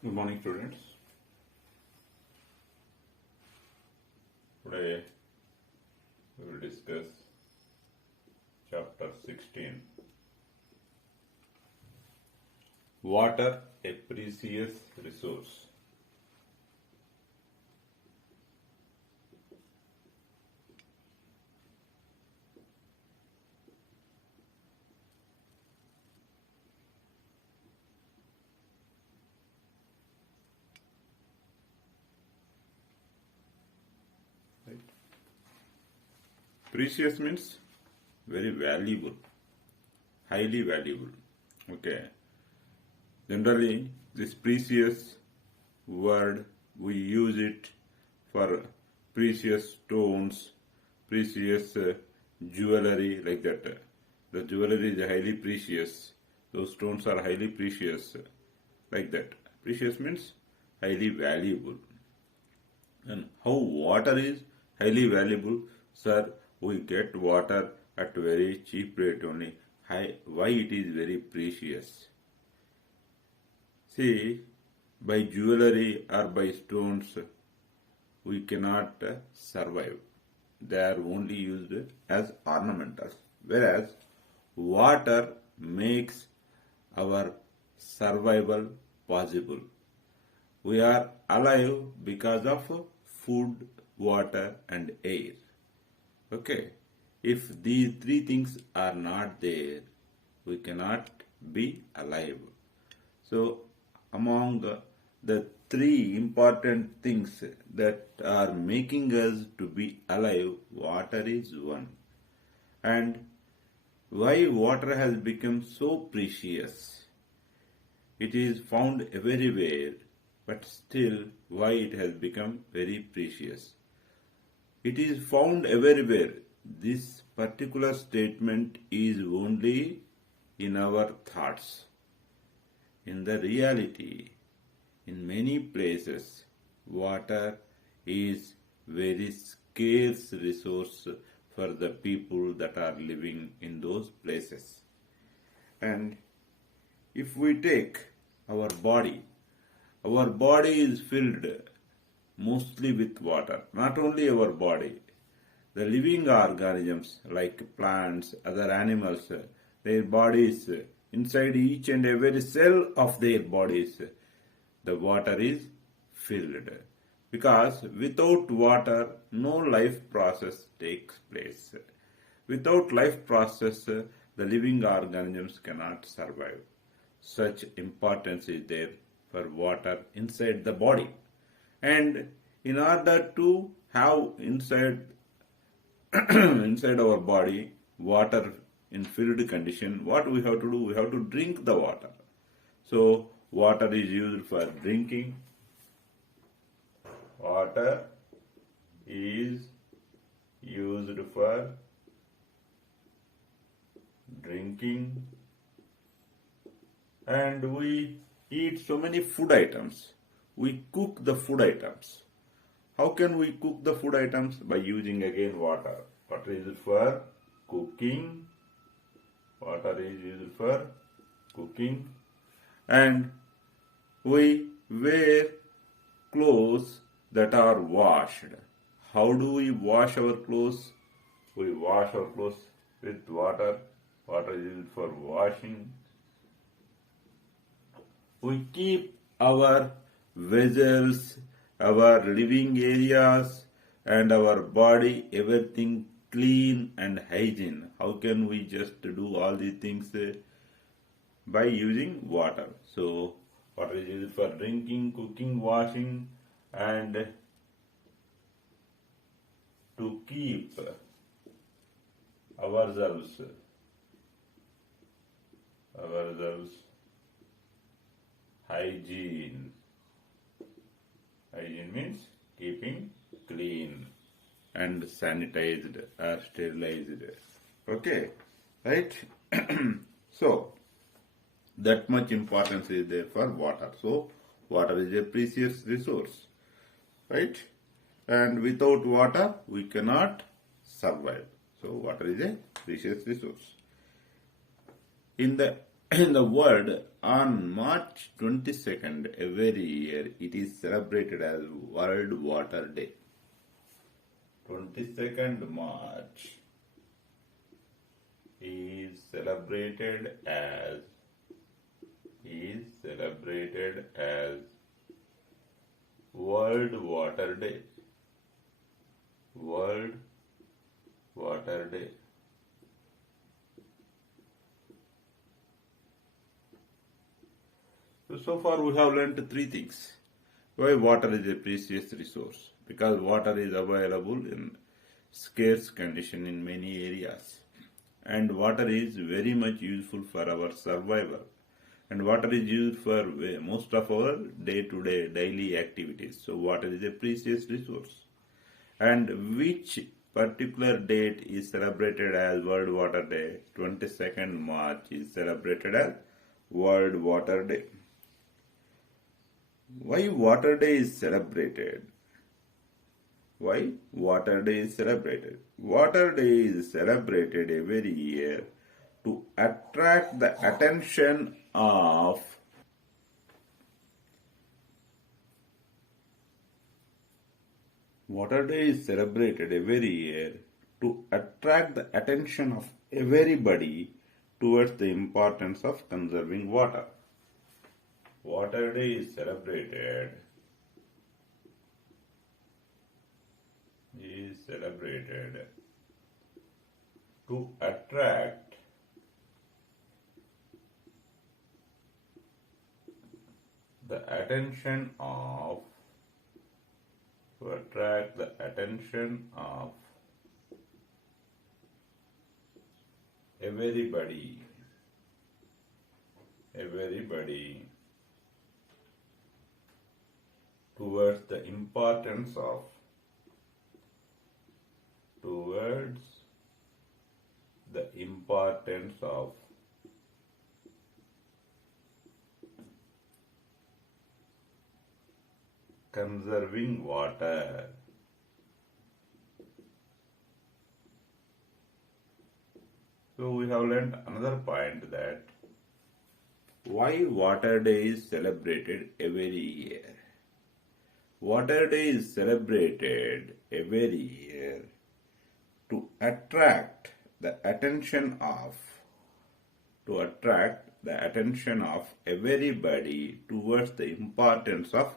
Good morning, students. Today we will discuss chapter 16. Water, a precious resource. Right? Precious means very valuable, highly valuable. Okay. Generally, this precious word we use it for precious stones, precious jewelry, like that. The jewelry is highly precious. Those stones are highly precious, like that. Precious means highly valuable. And how water is highly valuable, sir? We get water at very cheap rate only. Why it is very precious? See, by jewelry or by stones, we cannot survive. They are only used as ornamentals. Whereas water makes our survival possible. We are alive because of food, water, and air. Okay? If these three things are not there, we cannot be alive. So, among the three important things that are making us to be alive, water is one. And why water has become so precious? It is found everywhere, but still, why it has become very precious? It is found everywhere. This particular statement is only in our thoughts. In the reality, in many places, water is very scarce resource for the people that are living in those places. And if we take our body is filled mostly with water. Not only our body, the living organisms like plants, other animals, their bodies, inside each and every cell of their bodies, the water is filled. Because without water, no life process takes place. Without life process, the living organisms cannot survive. Such importance is there for water inside the body. And in order to have inside inside our body water in filled condition, what we have to do? We have to drink the water. So water is used for drinking. Water is used for drinking, and we eat so many food items. We cook the food items. How can we cook the food items? By using again water. Water is used for cooking. Water is used for cooking. And we wear clothes that are washed. How do we wash our clothes? We wash our clothes with water. Water is used for washing. We keep our vessels, our living areas, and our body, everything clean and hygiene. How can we just do all these things? By using water. So, water is used for drinking, cooking, washing, and to keep ourselves hygiene. Hygiene means keeping clean and sanitized or sterilized. Okay, right? So, that much importance is there for water. So, water is a precious resource, right? And without water, we cannot survive. So, water is a precious resource. In the in the world, on March 22nd every year, it is celebrated as World Water Day. 22nd March is celebrated as World Water Day. World Water Day. So far we have learnt three things. Why water is a precious resource? Because water is available in scarce condition in many areas. And water is very much useful for our survival. And water is used for most of our day-to-day daily activities. So water is a precious resource. And which particular date is celebrated as World Water Day? 22nd March is celebrated as World Water Day. Why Water Day is celebrated? Why Water Day is celebrated? Water Day is celebrated every year to attract the attention of Water Day is celebrated every year to attract the attention of everybody towards the importance of conserving water. Water Day is celebrated to attract the attention of everybody towards the importance of conserving water. So we have learned another point, that why Water Day is celebrated every year. Water Day is celebrated every year to attract the attention of everybody towards the importance of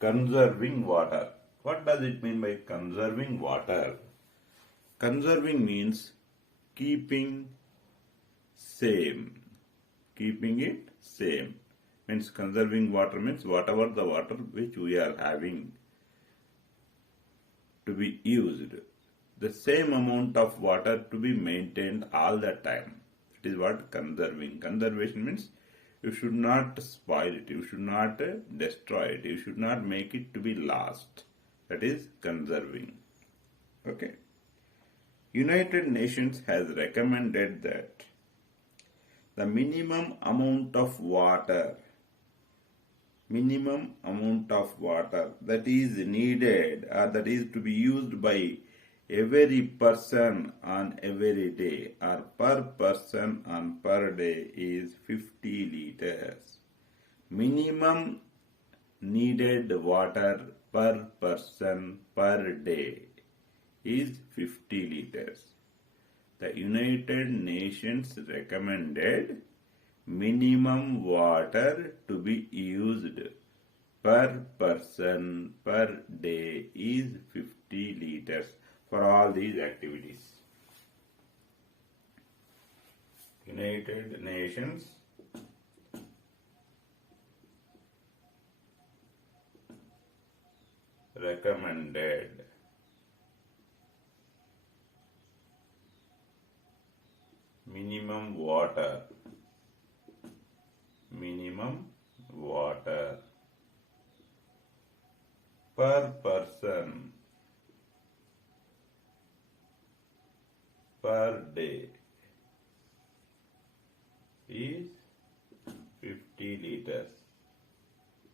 conserving water. What does it mean by conserving water? Conserving means keeping it same. Means conserving water means whatever the water which we are having to be used, the same amount of water to be maintained all the time. It is what conserving. Conservation means you should not spoil it, you should not destroy it, you should not make it to be lost. That is conserving. Okay. United Nations has recommended that the minimum amount of water that is needed, or that is to be used by every person on every day, or per person on per day, is 50 liters. Minimum needed water per person per day is 50 liters. The United Nations recommended minimum water to be used per person per day is 50 liters for all these activities. United Nations recommended minimum water per person per day is 50 liters.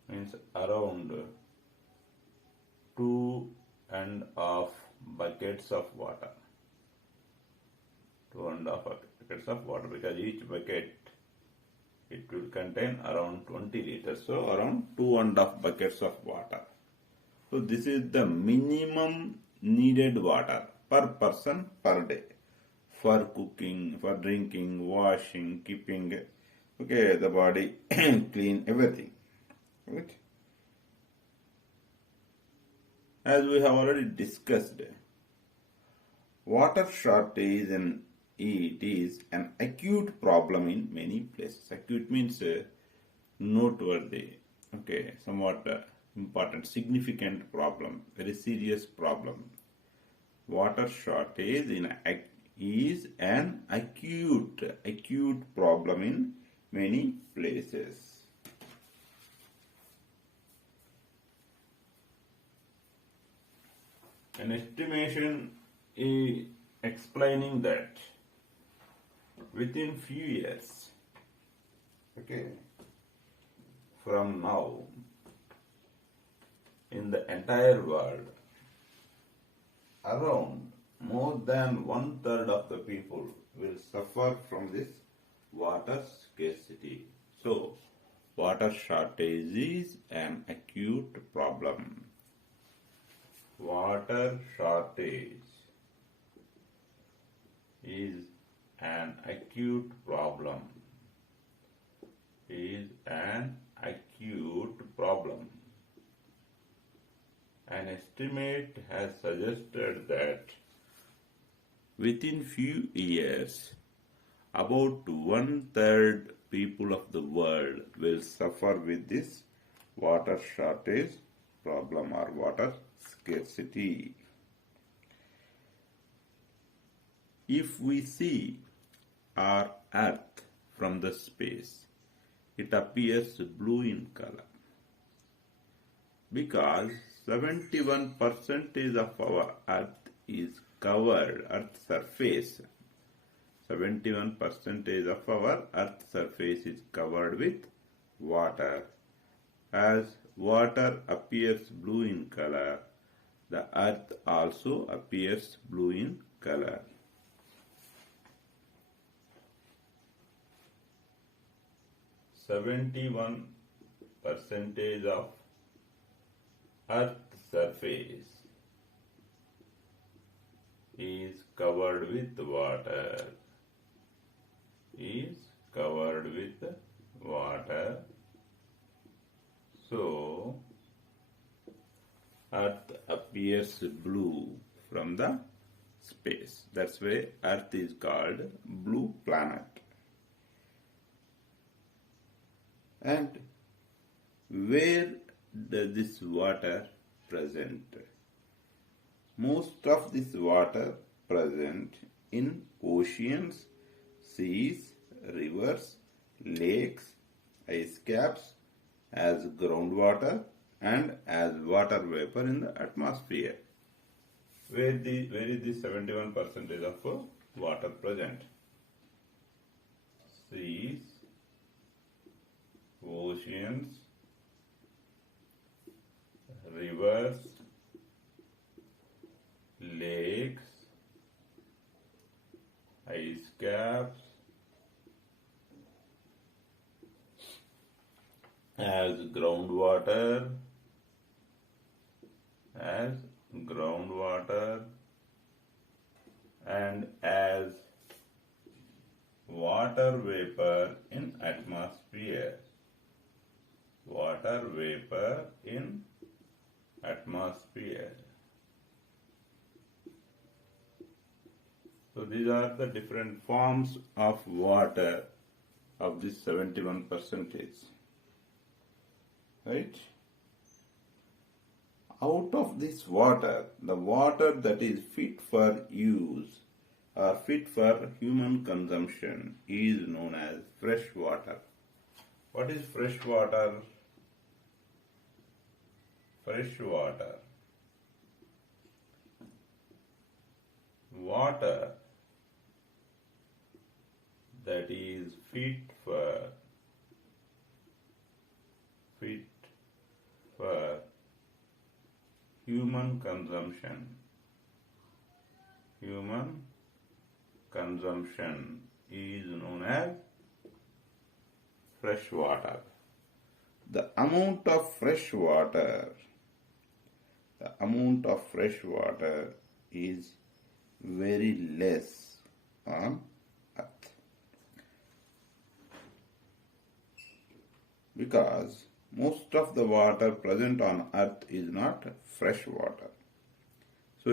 Means around 2.5 buckets of water. 2.5 buckets of water, because each bucket it will contain around 20 liters, so around 2.5 buckets of water. So this is the minimum needed water per person per day for cooking, for drinking, washing, keeping the body clean, everything. Right? As we have already discussed, water shortage and it is an acute problem in many places. Acute means noteworthy, somewhat important, significant problem, very serious problem. Water shortage is an acute problem in many places. An estimation is explaining that within few years, from now, in the entire world, around more than 1/3 of the people will suffer from this water scarcity. So, water shortage is an acute problem. Water shortage is an acute problem. An estimate has suggested that within few years, about 1/3 people of the world will suffer with this water shortage problem or water scarcity. If we see our earth from the space, it appears blue in color because 71% of our earth is covered, earth surface. 71% of our earth surface is covered with water. As water appears blue in color, the earth also appears blue in color. %71 of earth surface is covered with water. So, earth appears blue from the space. That's why earth is called blue planet. And where does this water present? Most of this water present in oceans, seas, rivers, lakes, ice caps, as groundwater and as water vapor in the atmosphere. Where is the 71% of water present? Seas, oceans, rivers, lakes, ice caps, as groundwater and as water vapor in atmosphere. So these are the different forms of water of this 71%. Right? Out of this water, the water that is fit for use or fit for human consumption is known as fresh water. What is fresh water? Water that is fit for human consumption is known as fresh water. The amount of fresh water, is very less on earth, because most of the water present on earth is not fresh water. So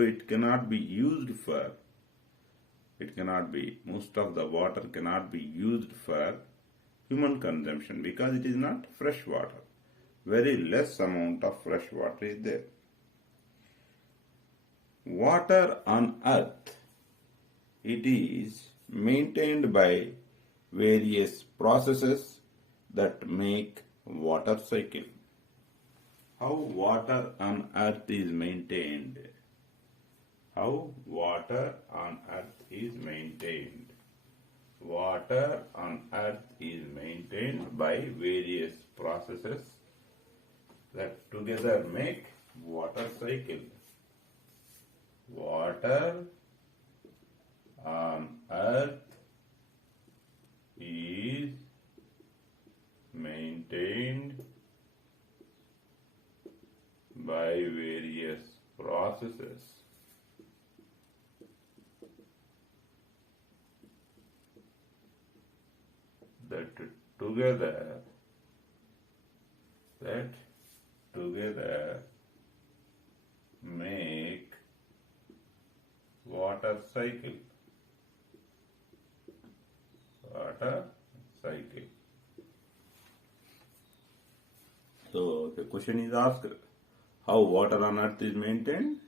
most of the water cannot be used for human consumption because it is not fresh water. Very less amount of fresh water is there. Water on earth, it is maintained by various processes that make water cycle. How water on earth is maintained? Water on earth is maintained by various processes that together make water cycle. Water on earth is maintained by various processes that together make water cycle. So the question is asked, how water on earth is maintained?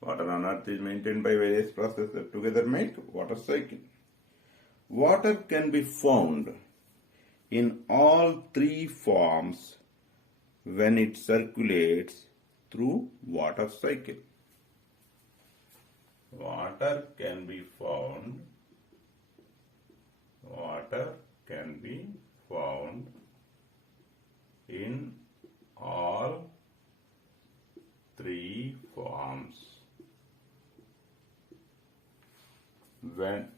Water on earth is maintained by various processes that together make water cycle. Water can be found in all three forms when it circulates through water cycle. Water can be found in all three forms when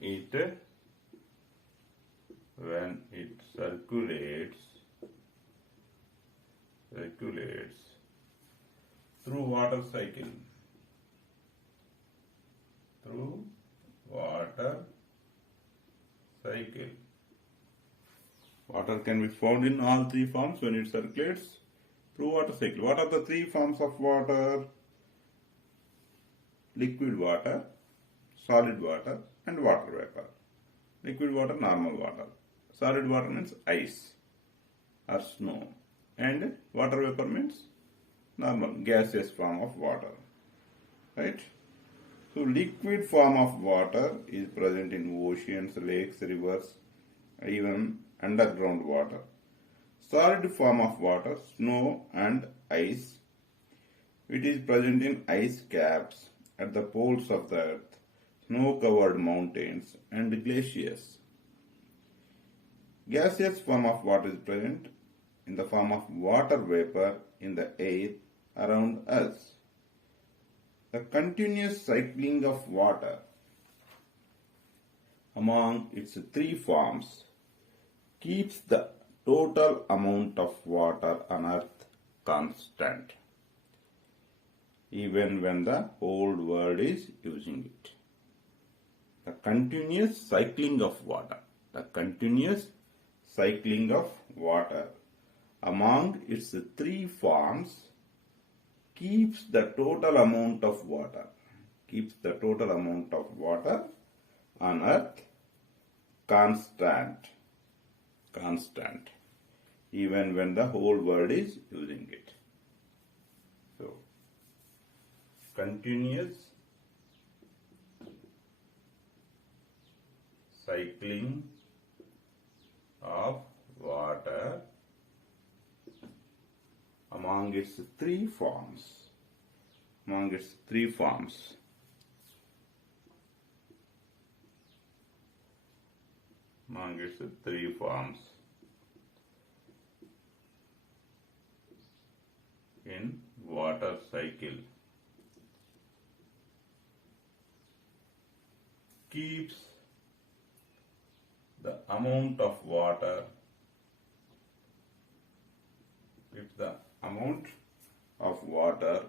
it circulates through water cycle. Water can be found in all three forms when it circulates through water cycle. What are the three forms of water? Liquid water, solid water, and water vapor. Liquid water, normal water. Solid water means ice or snow. And water vapor means normal gaseous form of water. Right? So liquid form of water is present in oceans, lakes, rivers, even underground water. Solid form of water, snow and ice. It is present in ice caps at the poles of the earth, snow-covered mountains and glaciers. Gaseous form of water is present in the form of water vapor in the air around us. The continuous cycling of water among its three forms keeps the total amount of water on earth constant, even when the whole world is using it. The continuous cycling of water among its three forms keeps the total amount of water on earth constant, even when the whole world is using it. So, continuous cycling of water among its three forms. In water cycle keeps the amount of water amount of water